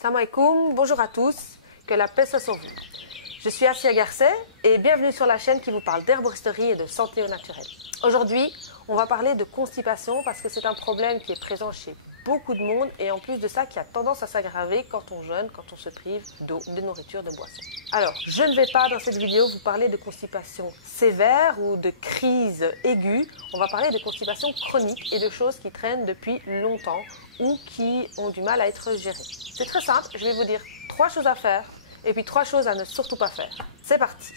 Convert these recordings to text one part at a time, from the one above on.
Salam alaikum, bonjour à tous, que la paix soit sur vous. Je suis Assia Garcet et bienvenue sur la chaîne qui vous parle d'herboristerie et de santé au naturel. Aujourd'hui, on va parler de constipation parce que c'est un problème qui est présent chez beaucoup de monde et en plus de ça qui a tendance à s'aggraver quand on jeûne, quand on se prive d'eau, de nourriture, de boisson. Alors, je ne vais pas dans cette vidéo vous parler de constipation sévère ou de crise aiguë, on va parler de constipation chronique et de choses qui traînent depuis longtemps ou qui ont du mal à être gérées. C'est très simple, je vais vous dire 3 choses à faire et puis 3 choses à ne surtout pas faire. C'est parti!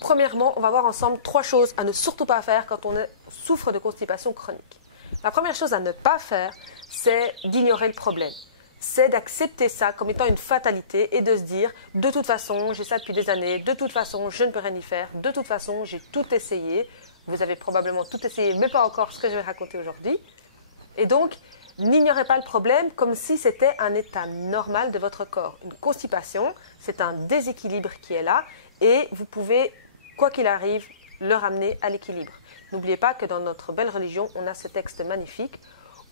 Premièrement, on va voir ensemble 3 choses à ne surtout pas faire quand on souffre de constipation chronique. La première chose à ne pas faire, c'est d'ignorer le problème. C'est d'accepter ça comme étant une fatalité et de se dire « de toute façon, j'ai ça depuis des années, de toute façon, je ne peux rien y faire, de toute façon, j'ai tout essayé ». Vous avez probablement tout essayé, mais pas encore ce que je vais raconter aujourd'hui. Et donc, n'ignorez pas le problème comme si c'était un état normal de votre corps. Une constipation, c'est un déséquilibre qui est là et vous pouvez, quoi qu'il arrive, le ramener à l'équilibre. N'oubliez pas que dans notre belle religion, on a ce texte magnifique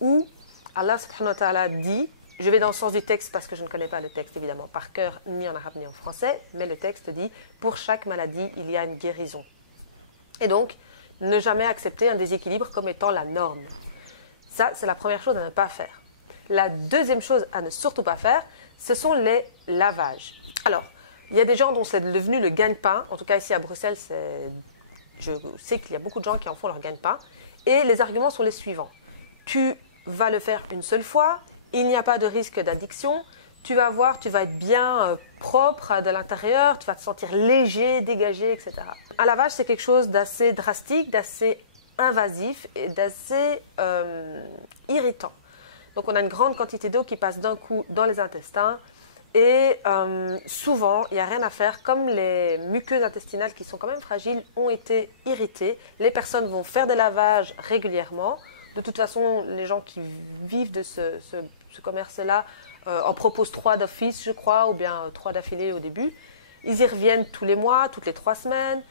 où Allah subhanahu wa ta'ala dit, je vais dans le sens du texte parce que je ne connais pas le texte évidemment par cœur, ni en arabe ni en français, mais le texte dit, pour chaque maladie, il y a une guérison. Et donc, ne jamais accepter un déséquilibre comme étant la norme. Ça, c'est la première chose à ne pas faire. La deuxième chose à ne surtout pas faire, ce sont les lavages. Alors, il y a des gens dont c'est devenu le gagne-pain. En tout cas, ici à Bruxelles, je sais qu'il y a beaucoup de gens qui en font leur gagne-pain. Et les arguments sont les suivants. Tu vas le faire une seule fois, il n'y a pas de risque d'addiction, tu vas voir, tu vas être bien propre de l'intérieur, tu vas te sentir léger, dégagé, etc. Un lavage, c'est quelque chose d'assez drastique, d'assez invasif et d'assez irritant. Donc on a une grande quantité d'eau qui passe d'un coup dans les intestins et souvent il n'y a rien à faire. Comme les muqueuses intestinales qui sont quand même fragiles ont été irritées, les personnes vont faire des lavages régulièrement. De toute façon, les gens qui vivent de ce commerce-là en proposent 3 d'office, je crois, ou bien 3 d'affilée au début. Ils y reviennent tous les mois, toutes les 3 semaines.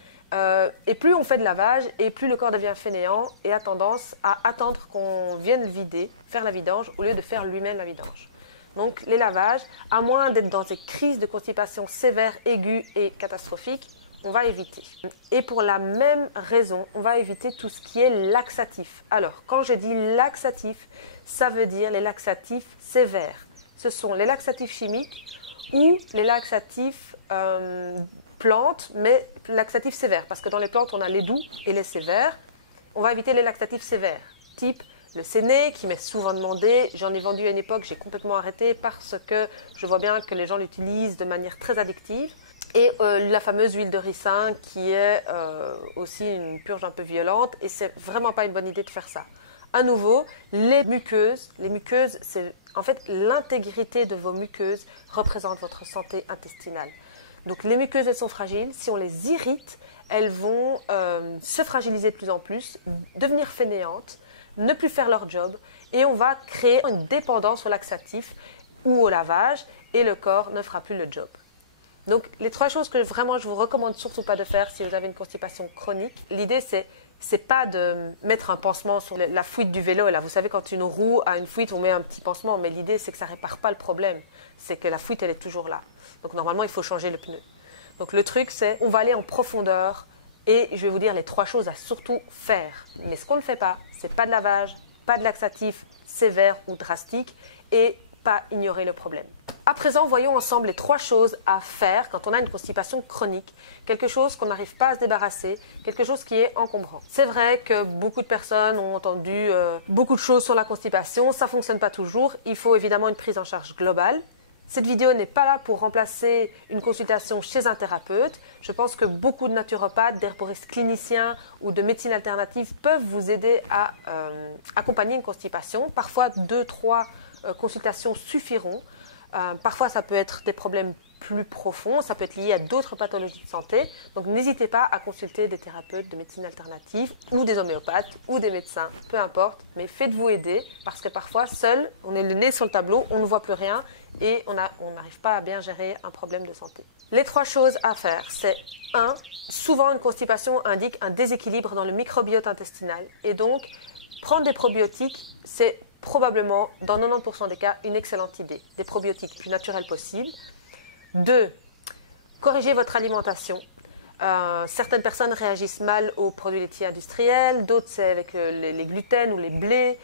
Et plus on fait de lavage, et plus le corps devient fainéant et a tendance à attendre qu'on vienne le vider, faire la vidange, au lieu de faire lui-même la vidange. Donc les lavages, à moins d'être dans des crises de constipation sévères, aiguës et catastrophiques, on va éviter. Et pour la même raison, on va éviter tout ce qui est laxatif. Alors, quand je dis laxatif, ça veut dire les laxatifs sévères. Ce sont les laxatifs chimiques ou les laxatifs plantes, mais laxatifs sévères, parce que dans les plantes, on a les doux et les sévères. On va éviter les laxatifs sévères, type le séné, qui m'est souvent demandé. J'en ai vendu à une époque, j'ai complètement arrêté parce que je vois bien que les gens l'utilisent de manière très addictive. Et la fameuse huile de ricin, qui est aussi une purge un peu violente, et c'est vraiment pas une bonne idée de faire ça. À nouveau, les muqueuses, c'est en fait l'intégrité de vos muqueuses représente votre santé intestinale. Donc les muqueuses, elles sont fragiles. Si on les irrite, elles vont se fragiliser de plus en plus, devenir fainéantes, ne plus faire leur job. Et on va créer une dépendance au laxatif ou au lavage et le corps ne fera plus le job. Donc les 3 choses que vraiment je vous recommande surtout pas de faire si vous avez une constipation chronique. L'idée c'est pas de mettre un pansement sur la fuite du vélo. Là, vous savez, quand une roue a une fuite, on met un petit pansement. Mais l'idée, c'est que ça répare pas le problème. C'est que la fuite, elle est toujours là. Donc normalement, il faut changer le pneu. Donc le truc, c'est on va aller en profondeur et je vais vous dire les 3 choses à surtout faire. Mais ce qu'on ne fait pas, c'est pas de lavage, pas de laxatif sévère ou drastique et pas ignorer le problème. À présent, voyons ensemble les 3 choses à faire quand on a une constipation chronique, quelque chose qu'on n'arrive pas à se débarrasser, quelque chose qui est encombrant. C'est vrai que beaucoup de personnes ont entendu beaucoup de choses sur la constipation, ça ne fonctionne pas toujours, il faut évidemment une prise en charge globale. Cette vidéo n'est pas là pour remplacer une consultation chez un thérapeute. Je pense que beaucoup de naturopathes, d'herboristes cliniciens ou de médecine alternative peuvent vous aider à accompagner une constipation. Parfois, 2-3 consultations suffiront. Parfois, ça peut être des problèmes plus profond, ça peut être lié à d'autres pathologies de santé. Donc n'hésitez pas à consulter des thérapeutes de médecine alternative ou des homéopathes ou des médecins, peu importe, mais faites-vous aider parce que parfois seul, on est le nez sur le tableau, on ne voit plus rien et on n'arrive pas à bien gérer un problème de santé. Les 3 choses à faire, c'est 1. Souvent une constipation indique un déséquilibre dans le microbiote intestinal et donc prendre des probiotiques, c'est probablement, dans 90% des cas, une excellente idée. Des probiotiques plus naturels possibles. 2. Corrigez votre alimentation. Certaines personnes réagissent mal aux produits laitiers industriels, d'autres c'est avec les gluten ou les blés,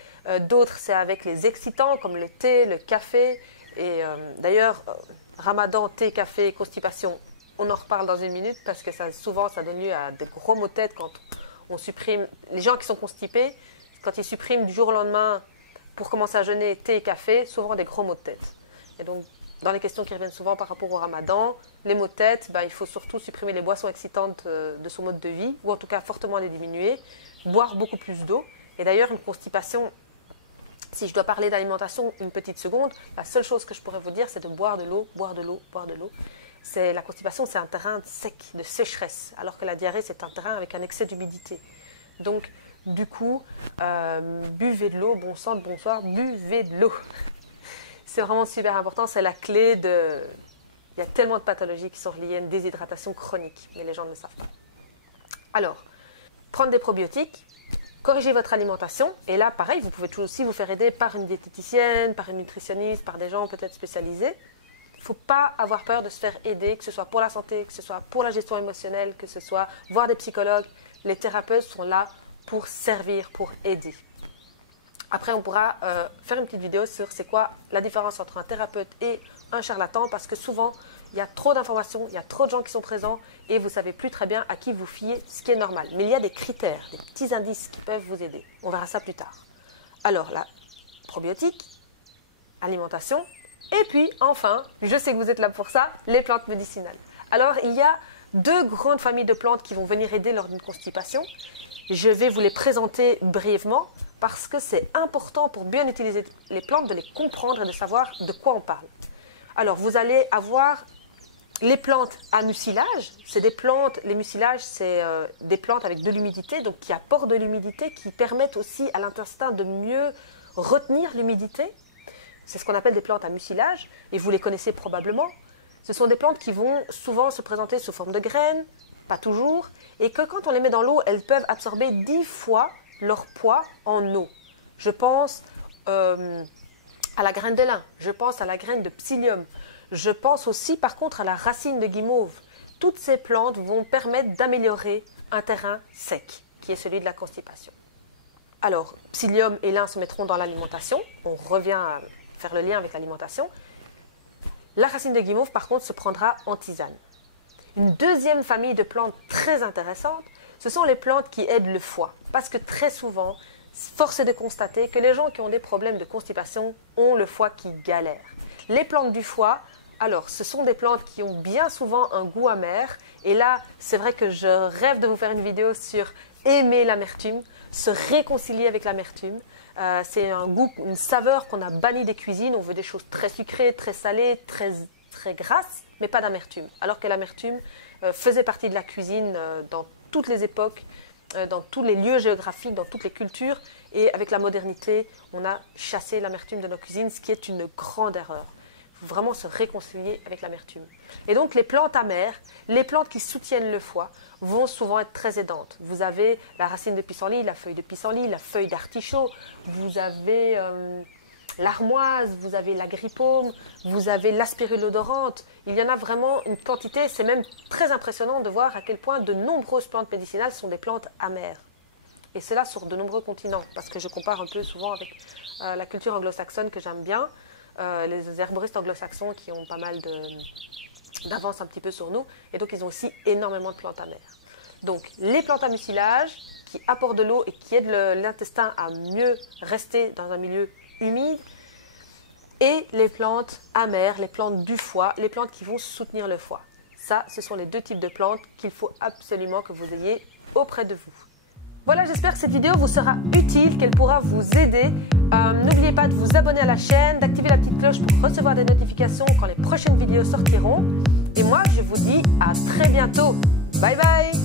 d'autres c'est avec les excitants comme le thé, le café. Et d'ailleurs, ramadan, thé, café, constipation, on en reparle dans une minute parce que souvent ça donne lieu à des gros maux de tête quand on supprime. Les gens qui sont constipés, quand ils suppriment du jour au lendemain pour commencer à jeûner thé et café, souvent des gros maux de tête. Et donc, dans les questions qui reviennent souvent par rapport au ramadan, les maux de tête, il faut surtout supprimer les boissons excitantes de son mode de vie, ou en tout cas fortement les diminuer, boire beaucoup plus d'eau. Et d'ailleurs, une constipation, si je dois parler d'alimentation une petite seconde, la seule chose que je pourrais vous dire, c'est de boire de l'eau, boire de l'eau, boire de l'eau. La constipation, c'est un terrain sec, de sécheresse, alors que la diarrhée, c'est un terrain avec un excès d'humidité. Donc, du coup, buvez de l'eau, bon sang, bonsoir, buvez de l'eau. C'est vraiment super important, c'est la clé de... Il y a tellement de pathologies qui sont liées à une déshydratation chronique, mais les gens ne le savent pas. Alors, prendre des probiotiques, corriger votre alimentation, et là, pareil, vous pouvez toujours aussi vous faire aider par une diététicienne, par une nutritionniste, par des gens peut-être spécialisés. Il ne faut pas avoir peur de se faire aider, que ce soit pour la santé, que ce soit pour la gestion émotionnelle, que ce soit voir des psychologues. Les thérapeutes sont là pour servir, pour aider. Après, on pourra faire une petite vidéo sur c'est quoi la différence entre un thérapeute et un charlatan, parce que souvent, il y a trop d'informations, il y a trop de gens qui sont présents et vous ne savez plus très bien à qui vous fiez, ce qui est normal. Mais il y a des critères, des petits indices qui peuvent vous aider. On verra ça plus tard. Alors, la probiotique, alimentation, et puis, enfin, je sais que vous êtes là pour ça, les plantes médicinales. Alors, il y a 2 grandes familles de plantes qui vont venir aider lors d'une constipation. Je vais vous les présenter brièvement parce que c'est important pour bien utiliser les plantes de les comprendre et de savoir de quoi on parle. Alors, vous allez avoir les plantes à mucilage. C'est des plantes, les mucilages, c'est des plantes avec de l'humidité, donc qui apportent de l'humidité, qui permettent aussi à l'intestin de mieux retenir l'humidité. C'est ce qu'on appelle des plantes à mucilage, et vous les connaissez probablement. Ce sont des plantes qui vont souvent se présenter sous forme de graines, pas toujours, et que quand on les met dans l'eau, elles peuvent absorber 10 fois leur poids en eau. Je pense à la graine de lin, je pense à la graine de psyllium, je pense aussi par contre à la racine de guimauve. Toutes ces plantes vont permettre d'améliorer un terrain sec, qui est celui de la constipation. Alors, psyllium et lin se mettront dans l'alimentation, on revient à faire le lien avec l'alimentation. La racine de guimauve, par contre, se prendra en tisane. Une deuxième famille de plantes très intéressante, ce sont les plantes qui aident le foie. Parce que très souvent, force est de constater que les gens qui ont des problèmes de constipation ont le foie qui galère. Les plantes du foie, alors, ce sont des plantes qui ont bien souvent un goût amer. Et là, c'est vrai que je rêve de vous faire une vidéo sur aimer l'amertume, se réconcilier avec l'amertume. C'est un goût, une saveur qu'on a bannie des cuisines. On veut des choses très sucrées, très salées, très grasses, mais pas d'amertume. Alors que l'amertume faisait partie de la cuisine dans toutes les époques, dans tous les lieux géographiques, dans toutes les cultures. Et avec la modernité, on a chassé l'amertume de nos cuisines, ce qui est une grande erreur. Il faut vraiment se réconcilier avec l'amertume. Et donc les plantes amères, les plantes qui soutiennent le foie, vont souvent être très aidantes. Vous avez la racine de pissenlit, la feuille de pissenlit, la feuille d'artichaut, vous avez l'armoise, vous avez l'agripaume, vous avez l'aspirulodorante. Il y en a vraiment une quantité, c'est même très impressionnant de voir à quel point de nombreuses plantes médicinales sont des plantes amères. Et cela sur de nombreux continents, parce que je compare un peu souvent avec la culture anglo-saxonne que j'aime bien, les herboristes anglo-saxons qui ont pas mal d'avance un petit peu sur nous, et donc ils ont aussi énormément de plantes amères. Donc les plantes à mucilage qui apportent de l'eau et qui aident l'intestin à mieux rester dans un milieu humide, et les plantes amères, les plantes du foie, les plantes qui vont soutenir le foie. Ça, ce sont les 2 types de plantes qu'il faut absolument que vous ayez auprès de vous. Voilà, j'espère que cette vidéo vous sera utile, qu'elle pourra vous aider. N'oubliez pas de vous abonner à la chaîne, d'activer la petite cloche pour recevoir des notifications quand les prochaines vidéos sortiront. Et moi, je vous dis à très bientôt. Bye bye!